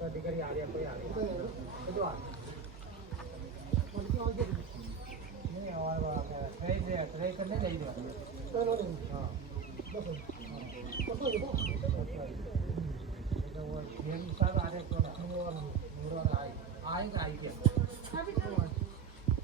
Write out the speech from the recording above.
अधिकारी आ गया कोई आ गया नहीं और ट्राई करने नहीं दिया हाँ बस हाँ सब आ रहे तो आएगा